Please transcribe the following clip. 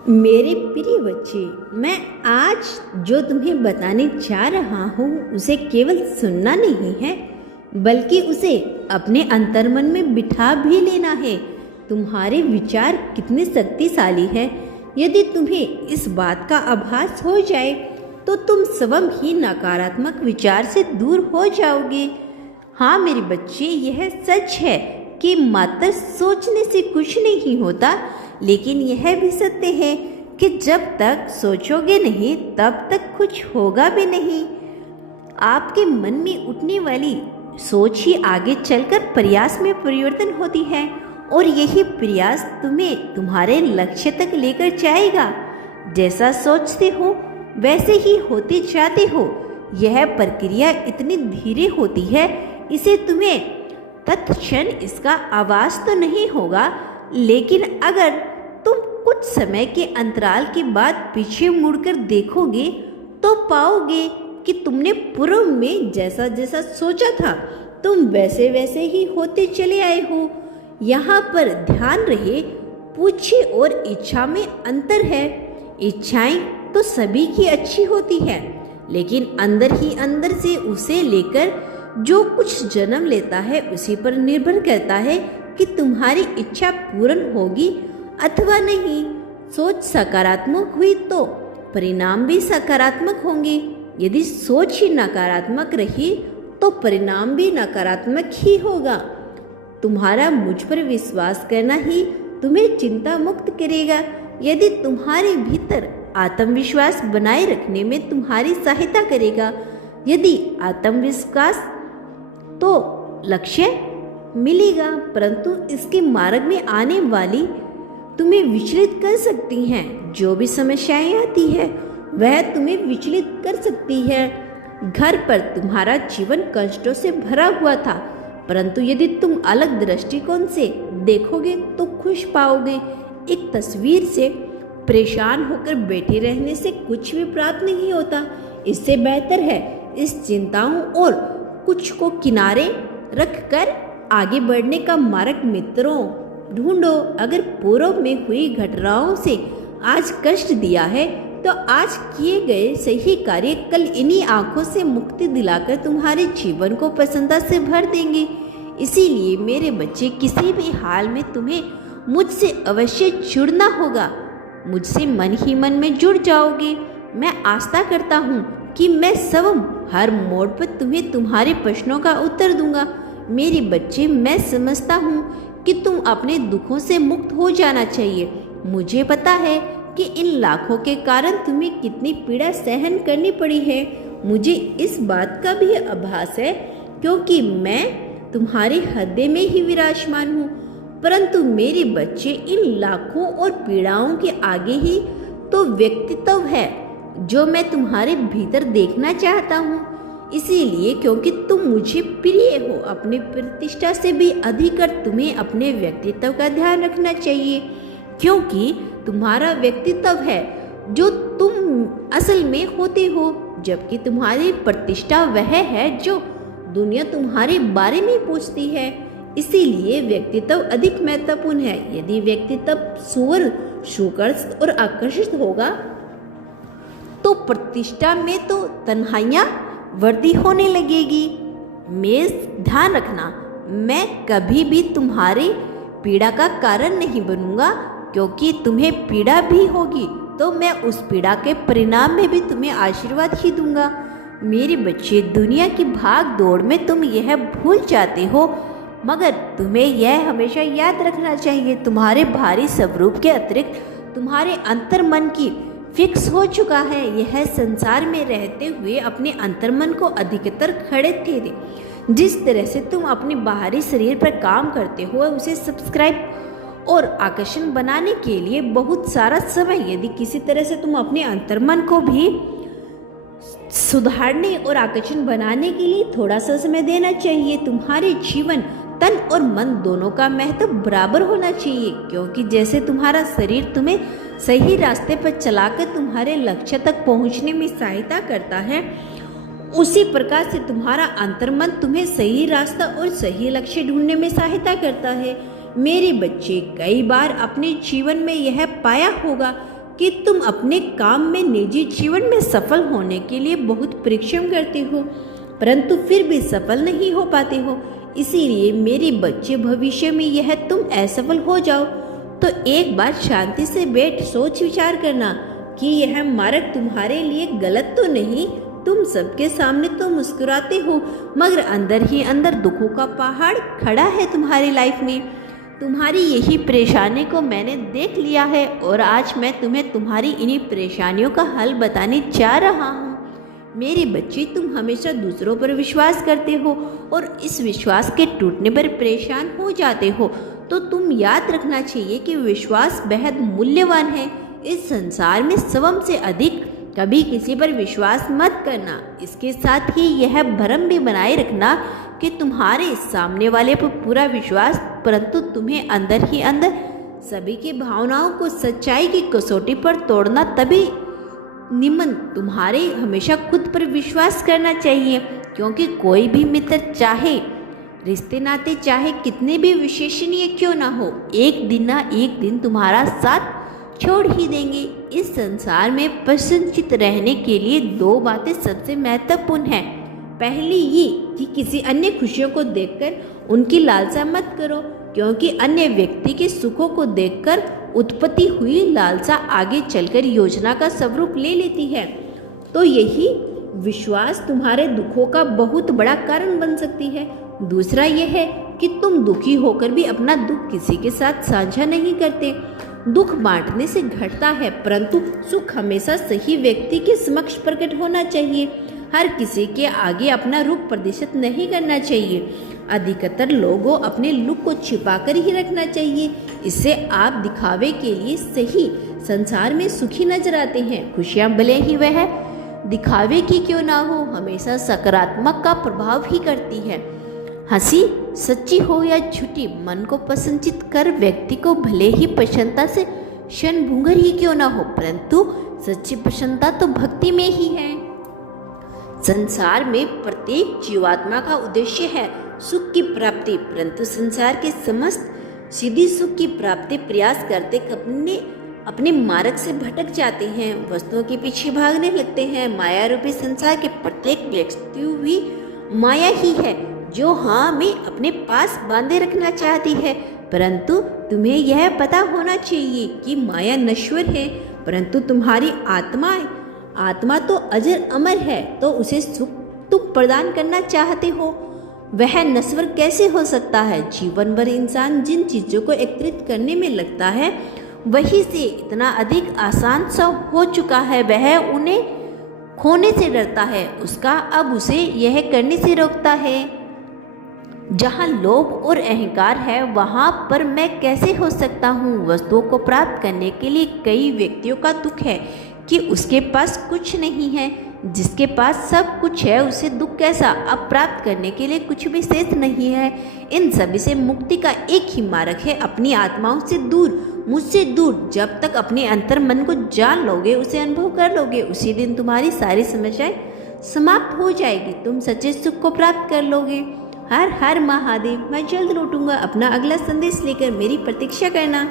मेरे प्रिय बच्चे, मैं आज जो तुम्हें बताने जा रहा हूँ उसे केवल सुनना नहीं है, बल्कि उसे अपने अंतर्मन में बिठा भी लेना है। तुम्हारे विचार कितने शक्तिशाली है। यदि तुम्हें इस बात का आभास हो जाए तो तुम स्वयं ही नकारात्मक विचार से दूर हो जाओगे। हाँ मेरे बच्चे, यह सच है कि मात्र सोचने से कुछ नहीं होता, लेकिन यह भी सत्य है कि जब तक सोचोगे नहीं तब तक कुछ होगा भी नहीं। आपके मन में उठने वाली सोच ही आगे चलकर प्रयास में परिवर्तन होती है और यही प्रयास तुम्हें तुम्हारे लक्ष्य तक लेकर जाएगा। जैसा सोचते हो वैसे ही होते जाते हो। यह प्रक्रिया इतनी धीरे होती है, इसे तुम्हें तत्क्षण इसका आवाज तो नहीं होगा, लेकिन अगर तुम कुछ समय के अंतराल के बाद पीछे मुड़कर देखोगे तो पाओगे कि तुमने पूर्व में जैसा जैसा सोचा था तुम वैसे वैसे ही होते चले आए हो। यहाँ पर ध्यान रहे, पूछे और इच्छा में अंतर है। इच्छाएं तो सभी की अच्छी होती है, लेकिन अंदर ही अंदर से उसे लेकर जो कुछ जन्म लेता है उसी पर निर्भर करता है कि तुम्हारी इच्छा पूर्ण होगी अथवा नहीं। सोच सकारात्मक हुई तो परिणाम भी सकारात्मक होंगे। यदि सोच ही नकारात्मक रही तो परिणाम भी नकारात्मक ही होगा। तुम्हारा मुझ पर विश्वास करना ही तुम्हें चिंता मुक्त करेगा। यदि तुम्हारे भीतर आत्मविश्वास बनाए रखने में तुम्हारी सहायता करेगा। यदि आत्मविश्वास तो लक्ष्य मिलेगा, परंतु इसके मार्ग में आने वाली तुम्हें विचलित कर सकती हैं। जो भी समस्याएं आती है वह तुम्हें विचलित कर सकती है। घर पर तुम्हारा जीवन कष्टों से भरा हुआ था, परंतु यदि तुम अलग दृष्टिकोण से देखोगे तो खुश पाओगे। एक तस्वीर से परेशान होकर बैठे रहने से कुछ भी प्राप्त नहीं होता। इससे बेहतर है इस चिंताओं और कुछ को किनारे रखकर आगे बढ़ने का मार्ग मित्रों ढूंढो। अगर पूर्व में हुई घटनाओं से आज कष्ट दिया है तो आज किए गए सही कार्य कल इन्हीं आंखों से मुक्ति दिलाकर तुम्हारे जीवन को प्रसन्नता से भर देंगे। इसीलिए मेरे बच्चे, किसी भी हाल में तुम्हें मुझसे अवश्य जुड़ना होगा। मुझसे मन ही मन में जुड़ जाओगे। मैं आशा करता हूँ कि मैं स्वयं हर मोड़ पर तुम्हें तुम्हारे प्रश्नों का उत्तर दूंगा। मेरे बच्चे, मैं समझता हूँ कि तुम अपने दुखों से मुक्त हो जाना चाहिए। मुझे पता है कि इन लाखों के कारण तुम्हें कितनी पीड़ा सहन करनी पड़ी है। मुझे इस बात का भी आभास है, क्योंकि मैं तुम्हारे हृदय में ही विराजमान हूँ। परंतु मेरे बच्चे, इन लाखों और पीड़ाओं के आगे ही तो व्यक्तित्व है जो मैं तुम्हारे भीतर देखना चाहता हूँ। इसीलिए क्योंकि तुम मुझे प्रिय हो, अपनी प्रतिष्ठा से भी अधिक तुम्हें अपने व्यक्तित्व का ध्यान रखना चाहिए, क्योंकि तुम्हारा व्यक्तित्व है जो तुम असल में होते हो, जबकि तुम्हारी प्रतिष्ठा वह है जो दुनिया तुम्हारे बारे में पूछती है। इसीलिए व्यक्तित्व अधिक महत्वपूर्ण है। यदि व्यक्तित्व सुकृत और आकर्षित होगा तो प्रतिष्ठा में तो तन्हाइयाँ वृद्धि होने लगेगी। मैं ध्यान रखना, मैं कभी भी तुम्हारे पीड़ा का कारण नहीं बनूंगा, क्योंकि तुम्हें पीड़ा भी होगी तो मैं उस पीड़ा के परिणाम में भी तुम्हें आशीर्वाद ही दूंगा। मेरे बच्चे, दुनिया की भाग दौड़ में तुम यह भूल जाते हो, मगर तुम्हें यह हमेशा याद रखना चाहिए, तुम्हारे बाहरी स्वरूप के अतिरिक्त तुम्हारे अंतर्मन की फिक्स हो चुका है। यह संसार में रहते हुए अपने अंतर्मन को अधिकतर खड़े थे। जिस तरह से तुम अपने बाहरी शरीर पर काम करते हो, उसे सब्सक्राइब और आकर्षण बनाने के लिए बहुत सारा समय, यदि किसी तरह से तुम अपने अंतर्मन को भी सुधारने और आकर्षण बनाने के लिए थोड़ा सा समय देना चाहिए। तुम्हारे जीवन, तन और मन दोनों का महत्व बराबर होना चाहिए, क्योंकि जैसे तुम्हारा शरीर तुम्हें सही रास्ते पर चलाकर तुम्हारे लक्ष्य तक पहुंचने में सहायता करता है, उसी प्रकार से तुम्हारा अंतर्मन तुम्हें सही रास्ता और सही लक्ष्य ढूंढने में सहायता करता है। मेरे बच्चे, कई बार अपने जीवन में यह पाया होगा कि तुम अपने काम में, निजी जीवन में सफल होने के लिए बहुत परिश्रम करते हो, परंतु फिर भी सफल नहीं हो पाते हो। इसीलिए मेरे बच्चे, भविष्य में यह तुम असफल हो जाओ तो एक बार शांति से बैठ सोच विचार करना कि यह मार्ग तुम्हारे लिए गलत तो नहीं। तुम सबके सामने तो मुस्कुराते हो, मगर अंदर ही अंदर दुखों का पहाड़ खड़ा है तुम्हारी लाइफ में। तुम्हारी यही परेशानी को मैंने देख लिया है और आज मैं तुम्हें तुम्हारी इन्हीं परेशानियों का हल बताने जा रहा हूँ। मेरे बच्चे, तुम हमेशा दूसरों पर विश्वास करते हो और इस विश्वास के टूटने पर परेशान हो जाते हो। तो तुम याद रखना चाहिए कि विश्वास बेहद मूल्यवान है। इस संसार में स्वयं से अधिक कभी किसी पर विश्वास मत करना। इसके साथ ही यह भ्रम भी बनाए रखना कि तुम्हारे सामने वाले पर पूरा विश्वास, परंतु तुम्हें अंदर ही अंदर सभी की भावनाओं को सच्चाई की कसौटी पर तोड़ना तभी निमन। तुम्हारे हमेशा खुद पर विश्वास करना चाहिए, क्योंकि कोई भी मित्र, चाहे रिश्ते नाते चाहे कितने भी विश्वसनीय क्यों ना हो, एक दिन ना एक दिन तुम्हारा साथ छोड़ ही देंगे। इस संसार में प्रसन्नचित्त रहने के लिए दो बातें सबसे महत्वपूर्ण हैं। पहली ये कि किसी अन्य खुशियों को देखकर उनकी लालसा मत करो, क्योंकि अन्य व्यक्ति के सुखों को देखकर उत्पत्ति हुई लालसा आगे चलकर योजना का स्वरूप ले लेती है। तो यही विश्वास तुम्हारे दुखों का बहुत बड़ा कारण बन सकती है। दूसरा यह है कि तुम दुखी होकर भी अपना दुख किसी के साथ साझा नहीं करते। दुख बांटने से घटता है, परंतु सुख हमेशा सही व्यक्ति के समक्ष प्रकट होना चाहिए। हर किसी के आगे अपना रूप प्रदर्शित नहीं करना चाहिए। अधिकतर लोगों अपने लुक को छिपाकर ही रखना चाहिए। इससे आप दिखावे के लिए सही संसार में सुखी नजर आते हैं। खुशियां भले ही वह दिखावे की क्यों ना हो, हमेशा सकारात्मक का प्रभाव ही करती है। हंसी सच्ची हो या झूठी, मन को प्रसन्नचित कर व्यक्ति को भले ही प्रसन्नता से क्षण भंगुर ही क्यों ना हो, परंतु सच्ची प्रसन्नता तो भक्ति में ही है। संसार में प्रत्येक जीवात्मा का उद्देश्य है सुख की प्राप्ति, परंतु संसार के समस्त सीधी सुख की प्राप्ति प्रयास करते अपने मार्ग से भटक जाते हैं, वस्तुओं के पीछे भागने लगते हैं। माया रूपी संसार के प्रत्येक व्यक्ति भी माया ही है, जो हमें अपने पास बांधे रखना चाहती है। परंतु तुम्हें यह पता होना चाहिए कि माया नश्वर है, परंतु तुम्हारी आत्मा तो अजर अमर है। तो उसे सुख तुम प्रदान करना चाहते हो, वह नश्वर कैसे हो सकता है? जीवन भर इंसान जिन चीज़ों को एकत्रित करने में लगता है, वही से इतना अधिक आसान सा हो चुका है, वह उन्हें खोने से डरता है, उसका अब उसे यह करने से रोकता है। जहाँ लोभ और अहंकार है, वहाँ पर मैं कैसे हो सकता हूँ? वस्तुओं को प्राप्त करने के लिए कई व्यक्तियों का दुख है कि उसके पास कुछ नहीं है। जिसके पास सब कुछ है उसे दुख कैसा? अब प्राप्त करने के लिए कुछ भी शेष नहीं है। इन सभी से मुक्ति का एक ही मार्ग है, अपनी आत्माओं से दूर, मुझसे दूर। जब तक अपने अंतर मन को जान लोगे, उसे अनुभव कर लोगे, उसी दिन तुम्हारी सारी समस्याएं समाप्त हो जाएगी। तुम सच्चे सुख को प्राप्त कर लोगे। हर हर महादेव। मैं जल्द लौटूंगा अपना अगला संदेश लेकर, मेरी प्रतीक्षा करना।